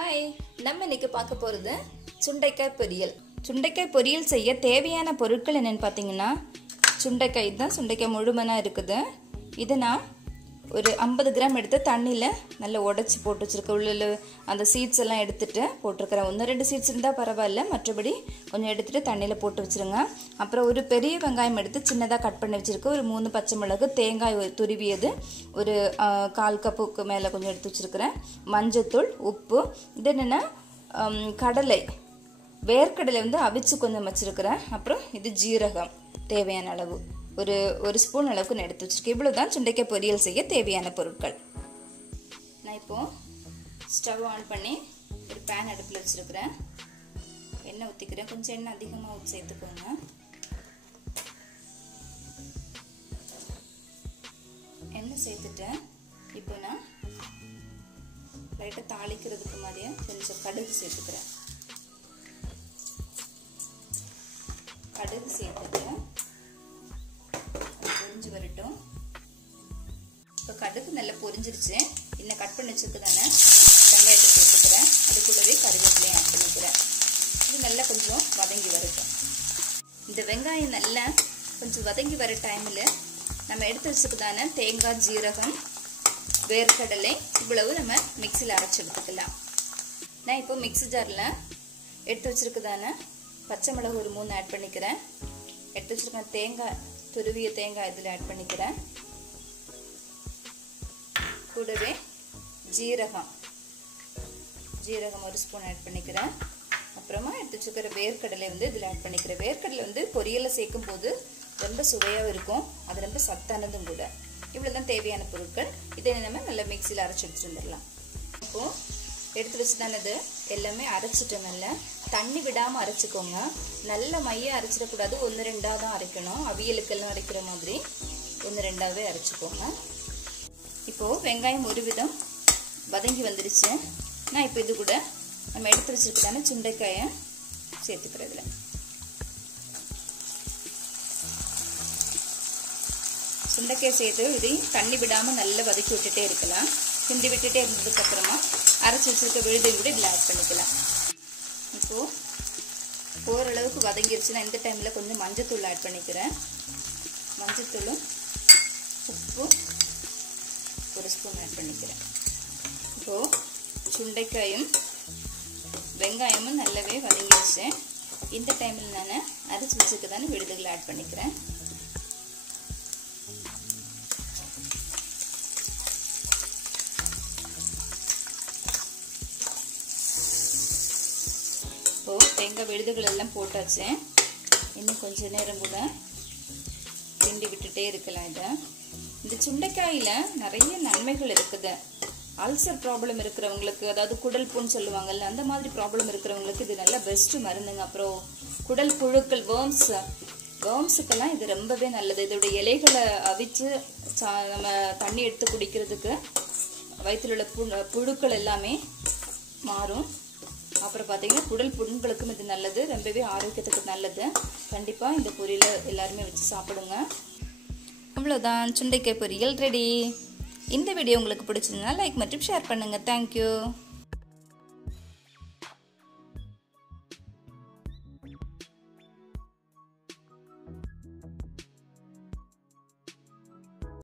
Hi, நம்ம இன்னைக்கு பார்க்க போகிறது சுண்டைக்காய் பொரியல். சுண்டைக்காய் பொரியல் செய்ய தேவையான பொருட்கள் என்னென்னு பார்த்தீங்கன்னா, சுண்டைக்காய் தான், சுண்டைக்காய் முழுமனாக இருக்குது. இதை நான் ஒரு 50 கிராம் எடுத்து தண்ணியில் நல்லா உடச்சி போட்டு வச்சுருக்கேன். உள்ள அந்த சீட்ஸ் எல்லாம் எடுத்துகிட்டு போட்டிருக்கிறேன். 1-2 சீட்ஸ் இருந்தால் பரவாயில்ல, மற்றபடி கொஞ்சம் எடுத்துகிட்டு தண்ணியில் போட்டு வச்சுருங்க. அப்புறம் ஒரு பெரிய வெங்காயம் எடுத்து சின்னதாக கட் பண்ணி வச்சுருக்கேன். ஒரு 3 பச்சை மிளகு, தேங்காய் துருவியது ஒரு 1/4 கப்புக்கு மேலே கொஞ்சம் எடுத்து வச்சுருக்கிறேன். மஞ்சத்தூள், உப்பு. இது என்னென்னா கடலை, வேர்க்கடலை அவிச்சு கொஞ்சம் வச்சுருக்கிறேன். அப்புறம் இது ஜீரகம் தேவையான அளவு, ஒரு ஸ்பூன் அளவுக்கு நான் எடுத்து வச்சுருக்கேன். இவ்வளோ தான் சுண்டைக்காய் பொரியல் செய்ய தேவையான பொருட்கள். நான் இப்போது ஸ்டவ் ஆன் பண்ணி ஒரு பேன் அடுப்பில் வச்சுருக்கிறேன். எண்ணெய் ஊற்றிக்கிறேன். கொஞ்சம் எண்ணெய் அதிகமாக ஊற்றி சேர்த்துக்கோங்க. எண்ணெய் சேர்த்துட்டேன். இப்போ நான் லைட்டாக தாளிக்கிறதுக்கு மாதிரியே கொஞ்சம் கடுகு சேர்த்துக்கிறேன். கடுகு சேர்த்துட்டு பொரிஞ்சு வரட்டும். இப்போ கடுகு நல்லா பொரிஞ்சிருச்சு. இன்னும் கட் பண்ணி வச்சுருக்குதானே வெங்காயத்தை சேர்த்துக்கிறேன். அது கூடவே கருவேப்பிலையும் ஆட் பண்ணிக்கிறேன். இது நல்லா கொஞ்சம் வதங்கி வரட்டும். இந்த வெங்காயம் நல்லா கொஞ்சம் வதங்கி வர டைமில் நம்ம எடுத்து வச்சுக்குதானே தேங்காய், ஜீரகம், வேர்க்கடலை இவ்வளவு நம்ம மிக்சியில் அரைச்சி எடுத்துக்கலாம். நான் இப்போ மிக்சி ஜாரில் எடுத்து வச்சுருக்குதானே பச்சை மிளகு ஒரு 3 ஆட் பண்ணிக்கிறேன். எடுத்து வச்சுருக்கேன் தேங்காய், துருவிய தேங்காய் இதில் ஆட் பண்ணிக்கிறேன். கூடவே ஜீரகம் ஒரு ஸ்பூன் ஆட் பண்ணிக்கிறேன். அப்புறமா எடுத்து வச்சுக்கிற வேர்க்கடலை இதில் ஆட் பண்ணிக்கிறேன். வேர்க்கடலை பொரியலை சேர்க்கும் போது ரொம்ப சுவையாக இருக்கும். அது ரொம்ப சத்தானதும் கூட. இவ்வளோ தான் தேவையான பொருட்கள். இதை நம்ம நல்லா மிக்சியில் அரைச்சி எடுத்துட்டு வந்துடலாம். இப்போது எடுத்து வச்சு தானே இது எல்லாமே அரைச்சிட்டோம். நல்லா தண்ணி விடாமல் அரைச்சிக்கோங்க. நல்ல மையாக அரைச்சிடக்கூடாது. 1-2 தான் அரைக்கணும். அவியலுக்கெல்லாம் அரைக்கிற மாதிரி 1-2 அரைச்சிக்கோங்க. இப்போது வெங்காயம் ஒரு விதம் வதங்கி வந்துடுச்சு. நான் இப்போ இது கூட நம்ம எடுத்து வச்சுருக்கதான சுண்டைக்காயை சேர்த்துக்கிறதுல சுண்டைக்காய் சேர்த்து இதையும் தண்ணி விடாமல் நல்லா வதக்கி விட்டுட்டே இருக்கலாம். கிண்டி விட்டுட்டே இருந்ததுக்கப்புறமா அரைச்சி வச்சுருக்க விழுதை கூட இதில் ஆட் பண்ணிக்கலாம். இப்போது ஓரளவுக்கு வதங்கிருச்சுன்னா இந்த டைமில் கொஞ்சம் மஞ்சத்தூள் ஆட் பண்ணிக்கிறேன். மஞ்சத்தூளும் உப்பு ஒரு ஸ்பூன் ஆட் பண்ணிக்கிறேன். இப்போது சுண்டைக்காயும் வெங்காயமும் நல்லாவே வதங்கிடுச்சு. இந்த டைமில் நான் அரைச்சி வச்சுருக்கதான விழுதுகளை ஆட் பண்ணிக்கிறேன். தேங்காய் விழுதுகள் எல்லாம் போட்டாச்சு. இன்னும் கொஞ்சம் நேரம் கூட கிண்டி விட்டுட்டே இருக்கலாம். இந்த சுண்டைக்காயில் நிறைய நன்மைகள் இருக்குது. அல்சர் ப்ராப்ளம் இருக்கிறவங்களுக்கு, அதாவது குடல் புண் சொல்லுவாங்கல்ல, அந்த மாதிரி ப்ராப்ளம் இருக்கிறவங்களுக்கு இது நல்ல பெஸ்ட் மருந்துங்க. அப்புறம் குடல் புழுக்கள், வேர்ம்ஸுக்கெல்லாம் இது ரொம்பவே நல்லது. இதோட இலைகளை அவிச்சு நம்ம தண்ணி எடுத்து குடிக்கிறதுக்கு வயிற்றில் உள்ள புழுக்கள் எல்லாமே மாறும். அப்புறம் பார்த்தீங்கன்னா குடல் புண்களுக்கும் இது நல்லது. ரொம்பவே ஆரோக்கியத்துக்கு நல்லது. கண்டிப்பாக இந்த பொரியலை எல்லாருமே வச்சு சாப்பிடுங்க. அவ்வளோதான், சுண்டைக்காய் பொரியல் ரெடி. இந்த வீடியோ உங்களுக்கு பிடிச்சிருந்தா லைக் மற்றும் ஷேர் பண்ணுங்கள். தேங்க்யூ.